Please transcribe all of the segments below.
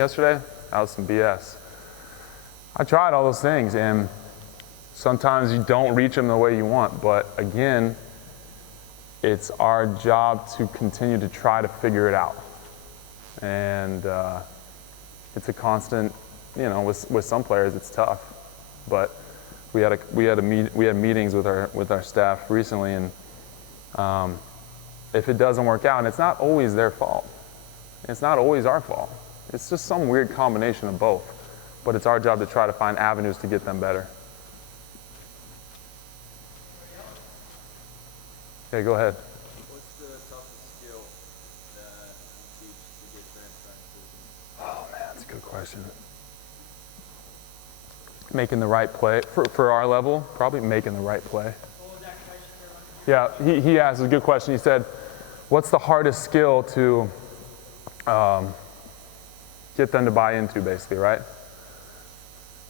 yesterday, that was some BS. I tried all those things, and sometimes you don't reach them the way you want, but again, it's our job to continue to try to figure it out. And it's a constant, with some players it's tough, but we had meetings with our staff recently, and if it doesn't work out, and it's not always their fault, it's not always our fault. It's just some weird combination of both, but it's our job to try to find avenues to get them better. Okay, go ahead. What's the toughest skill that you teach to get transferences? Oh man, that's a good question. Making the right play. For our level, probably making the right play. Yeah, he asked a good question. He said, what's the hardest skill to get them to buy into, basically, right?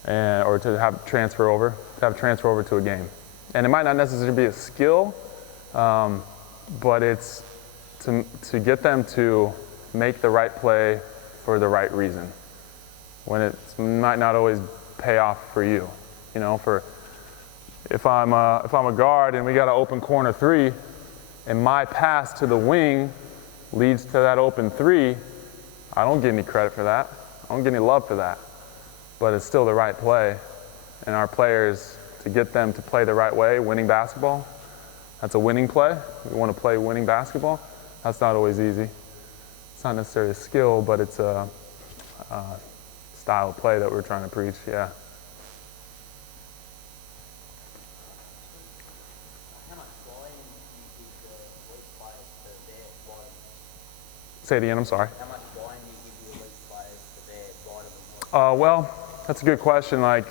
Or to have transfer over to a game. And it might not necessarily be a skill, but it's to get them to make the right play for the right reason, when it might not always pay off for you. If I'm a guard and we got an open corner three, and my pass to the wing leads to that open three, I don't get any credit for that. I don't get any love for that. But it's still the right play. And our players, to get them to play the right way, winning basketball, that's a winning play. We want to play winning basketball. That's not always easy. It's not necessarily a skill, but it's a style of play that we're trying to preach, yeah. Say it again, I'm sorry. How much volume do you give your elite players for their bottom? Well, that's a good question. Like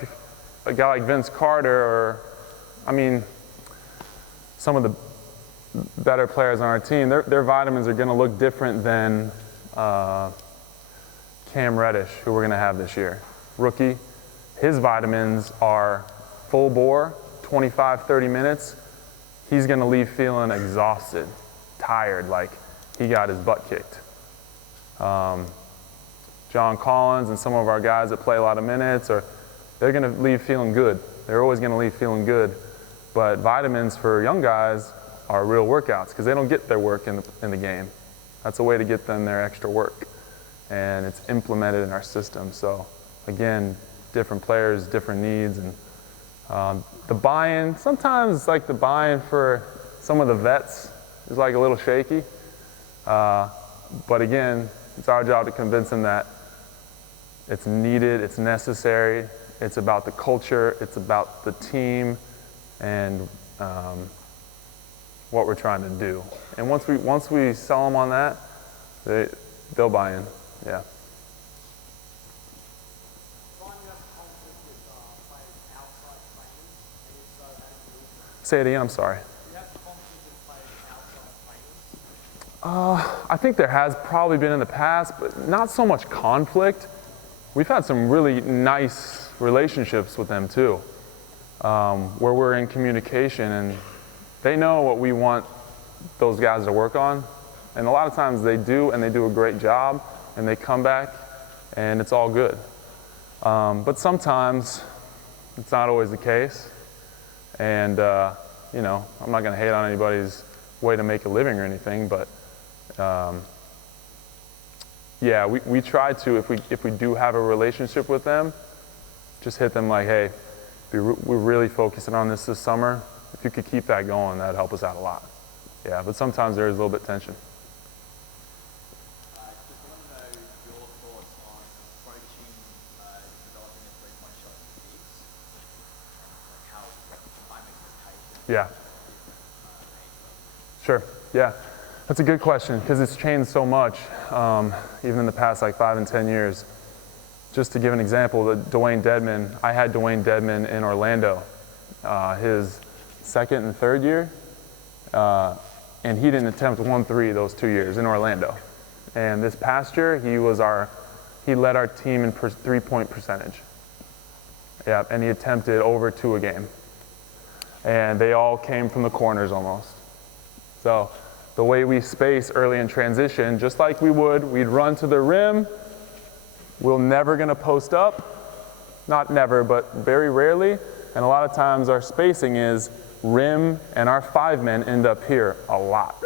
a guy like Vince Carter, some of the better players on our team, their vitamins are going to look different than Cam Reddish, who we're going to have this year. Rookie, his vitamins are full bore, 25, 30 minutes. He's going to leave feeling exhausted, tired, like he got his butt kicked. John Collins and some of our guys that play a lot of minutes, they're going to leave feeling good. They're always going to leave feeling good. But vitamins for young guys are real workouts because they don't get their work in the game. That's a way to get them their extra work. And it's implemented in our system. So again, different players, different needs. And the buy-in, sometimes like the buy-in for some of the vets is like a little shaky. But again, it's our job to convince them that it's needed, it's necessary, it's about the culture, it's about the team, and what we're trying to do. And once we sell them on that, they'll buy in, yeah. Say it again, I'm sorry. I think there has probably been in the past, but not so much conflict. We've had some really nice relationships with them too, where we're in communication and they know what we want those guys to work on. And a lot of times they do, and they do a great job, and they come back and it's all good. But sometimes it's not always the case. And I'm not gonna hate on anybody's way to make a living or anything, but yeah, we try to, if we do have a relationship with them, just hit them like, hey, we're really focusing on this summer. If you could keep that going, that'd help us out a lot. Yeah, but sometimes there is a little bit of tension. Just want to know your thoughts on approaching developing a three-point shot for kids, like how time expectations. Yeah. Sure, yeah. That's a good question because it's changed so much, even in the past like 5 and 10 years. Just to give an example, Dwayne Dedman, I had Dwayne Dedman in Orlando, his second and third year, and he didn't attempt 1-3 those 2 years in Orlando. And this past year, he led our team in three-point percentage. Yeah, and he attempted over 2 a game. And they all came from the corners almost. So the way we space early in transition, just like we'd run to the rim, we're never going to post up. Not never, but very rarely. And a lot of times our spacing is rim and our 5 men end up here a lot.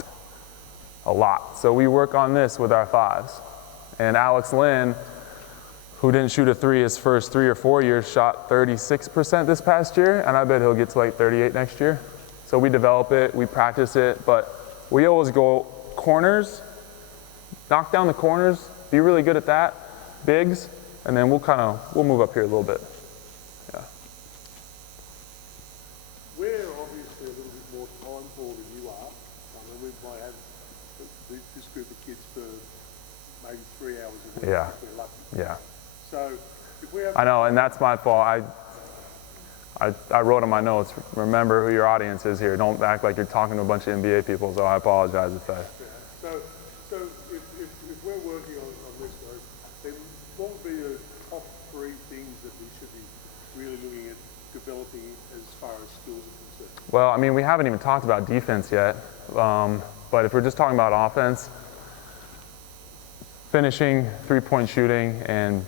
A lot. So we work on this with our 5s. And Alex Lynn, who didn't shoot a 3 his first 3 or 4 years, shot 36% this past year, and I bet he'll get to like 38 next year. So we develop it, we practice it, but we always go corners, knock down the corners, be really good at that, bigs, and then we'll move up here a little bit. Yeah. We're obviously a little bit more time poor than you are. I mean, we might have this group of kids for maybe 3 hours a week Yeah. if we're lucky. Yeah. So if we have... I know, and that's my fault. I wrote on my notes, remember who your audience is here. Don't act like you're talking to a bunch of NBA people, so I apologize if I... Yeah. So if we're working on this, then what would be the top 3 things that we should be really looking at developing as far as skills are concerned? Well, I mean, we haven't even talked about defense yet, but if we're just talking about offense, finishing, 3-point shooting, and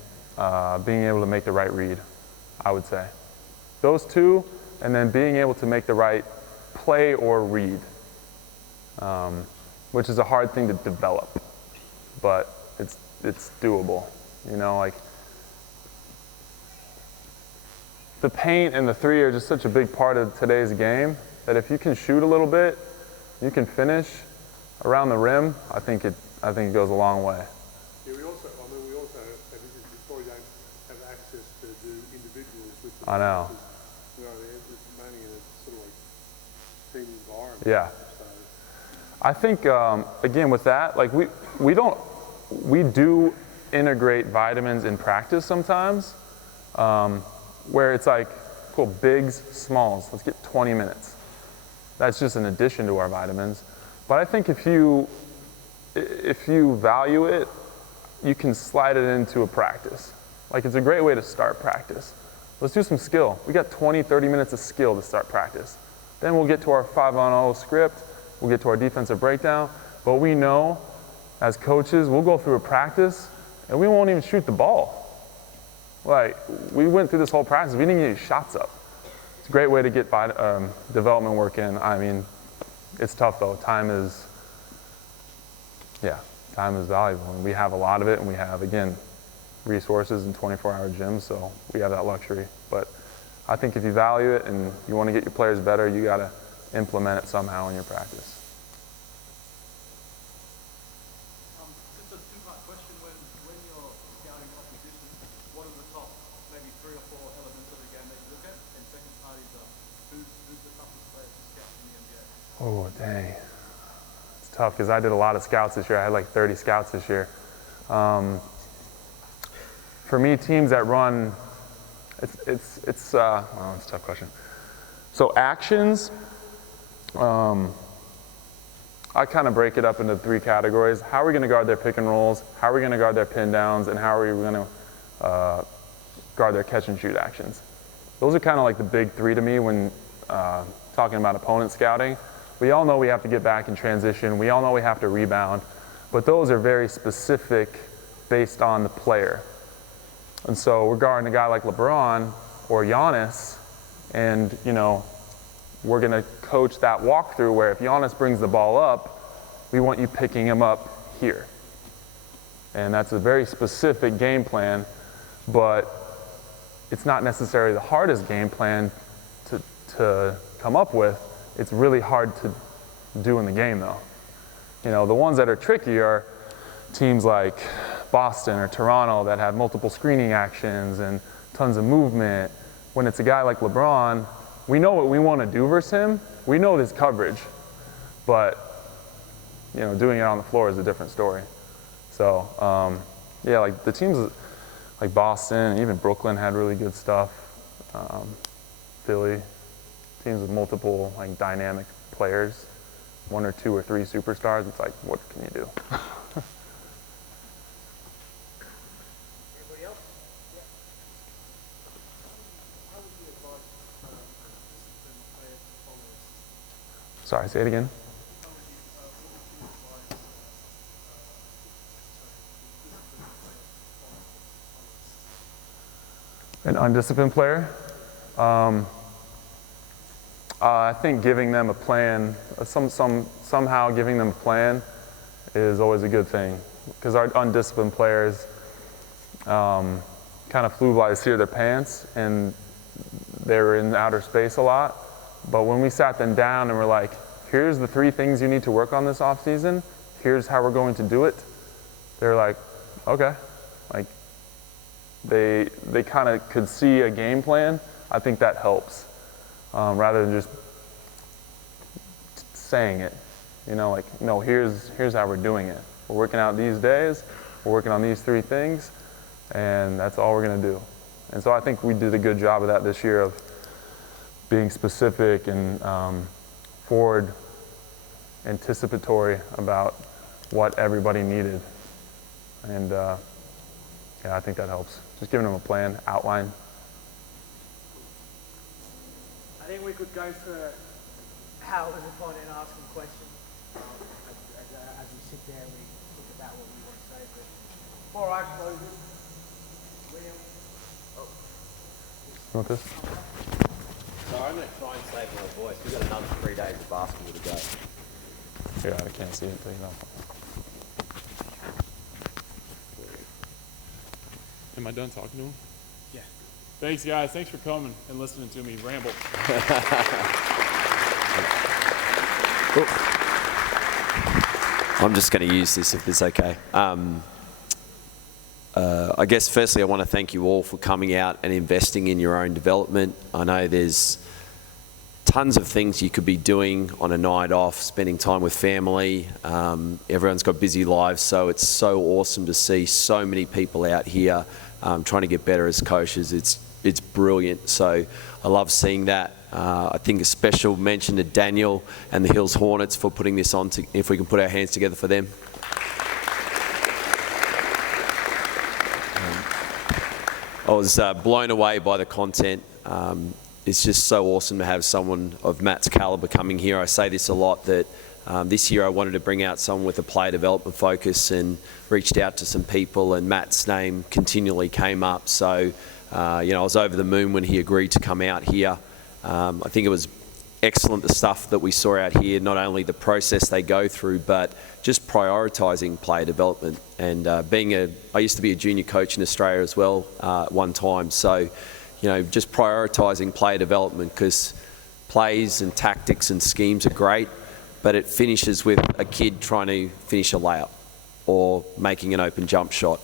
being able to make the right read, I would say. Those 2, and then being able to make the right play or read, which is a hard thing to develop, but it's doable. You know, like the paint and the 3 are just such a big part of today's game that if you can shoot a little bit, you can finish around the rim. I think it goes a long way. Yeah, we also have, you probably don't have access to do individuals with them. I know. Because, you know, it's mainly in a sort of like team environment. Yeah. So, I think, again, with that, like we do integrate vitamins in practice sometimes, where it's like, cool, bigs, smalls, let's get 20 minutes. That's just an addition to our vitamins. But I think if you value it, you can slide it into a practice. Like, it's a great way to start practice. Let's do some skill. We got 20, 30 minutes of skill to start practice. Then we'll get to our 5-on-0 script, we'll get to our defensive breakdown, but we know as coaches, we'll go through a practice and we won't even shoot the ball. Like, we went through this whole practice, we didn't get any shots up. It's a great way to get development work in. I mean, it's tough though. Time is valuable, and we have a lot of it, and we have, again, resources and 24-hour gyms, so we have that luxury. But I think if you value it and you want to get your players better, you got to implement it somehow in your practice. Just a two-part question. When you're scouting opposition, what are the top maybe 3 or 4 elements of the game that you look at? And second part is who's the toughest player to scout in the NBA? Oh, dang. It's tough because I did a lot of scouts this year. I had like 30 scouts this year. For me, teams that run, it's a tough question. So actions, I kind of break it up into 3 categories. How are we going to guard their pick and rolls? How are we going to guard their pin downs? And how are we going to guard their catch and shoot actions? Those are kind of like the big 3 to me when talking about opponent scouting. We all know we have to get back in transition. We all know we have to rebound. But those are very specific based on the player. And so we're guarding a guy like LeBron or Giannis, and we're going to coach that walkthrough where if Giannis brings the ball up, we want you picking him up here. And that's a very specific game plan, but it's not necessarily the hardest game plan to come up with. It's really hard to do in the game though. The ones that are tricky are teams like Boston or Toronto that have multiple screening actions and tons of movement. When it's a guy like LeBron, we know what we want to do versus him. We know his coverage, but doing it on the floor is a different story. So yeah, like the teams like Boston and even Brooklyn had really good stuff. Philly, teams with multiple like dynamic players, 1 or 2 or 3 superstars. It's like, what can you do? Anybody else? Yeah. How would you advise discipline players to follow? Sorry, say it again. What would you advise discipline players to follow? An undisciplined player? I think giving them a plan, somehow giving them a plan is always a good thing, because our undisciplined players kind of flew by the seat of their pants, and they were in outer space a lot. But when we sat them down and we're like, here's the 3 things you need to work on this off season, here's how we're going to do it, they're like, okay. Like, they kind of could see a game plan. I think that helps, rather than just saying it. You know, like, no, here's how we're doing it. We're working out these days, we're working on these 3 things, and that's all we're gonna do. And so I think we did a good job of that this year, of being specific and forward anticipatory about what everybody needed. And yeah, I think that helps. Just giving them a plan, outline. I think we could go for how it was important and ask some questions. As we sit there, we think about what we want to say. But before I close it, William. You want this? So I'm going to try and save my voice. We've got another 3 days of basketball to go. Yeah, I can't see it, but you know. Am I done talking to him? Yeah. Thanks, guys. Thanks for coming and listening to me ramble. I'm just going to use this if it's okay. I guess firstly I want to thank you all for coming out and investing in your own development. I know there's tons of things you could be doing on a night off, spending time with family. Everyone's got busy lives, so it's so awesome to see so many people out here trying to get better as coaches. It's brilliant. So I love seeing that. I think a special mention to Daniel and the Hills Hornets for putting this on, if we can put our hands together for them. I was blown away by the content. It's just so awesome to have someone of Matt's caliber coming here. I say this a lot, that this year I wanted to bring out someone with a player development focus, and reached out to some people, and Matt's name continually came up. So, you know, I was over the moon when he agreed to come out here. I think it was excellent, the stuff that we saw out here, not only the process they go through, but just prioritising player development. And I used to be a junior coach in Australia as well at one time. So, you know, just prioritising player development, because plays and tactics and schemes are great, but it finishes with a kid trying to finish a layup or making an open jump shot.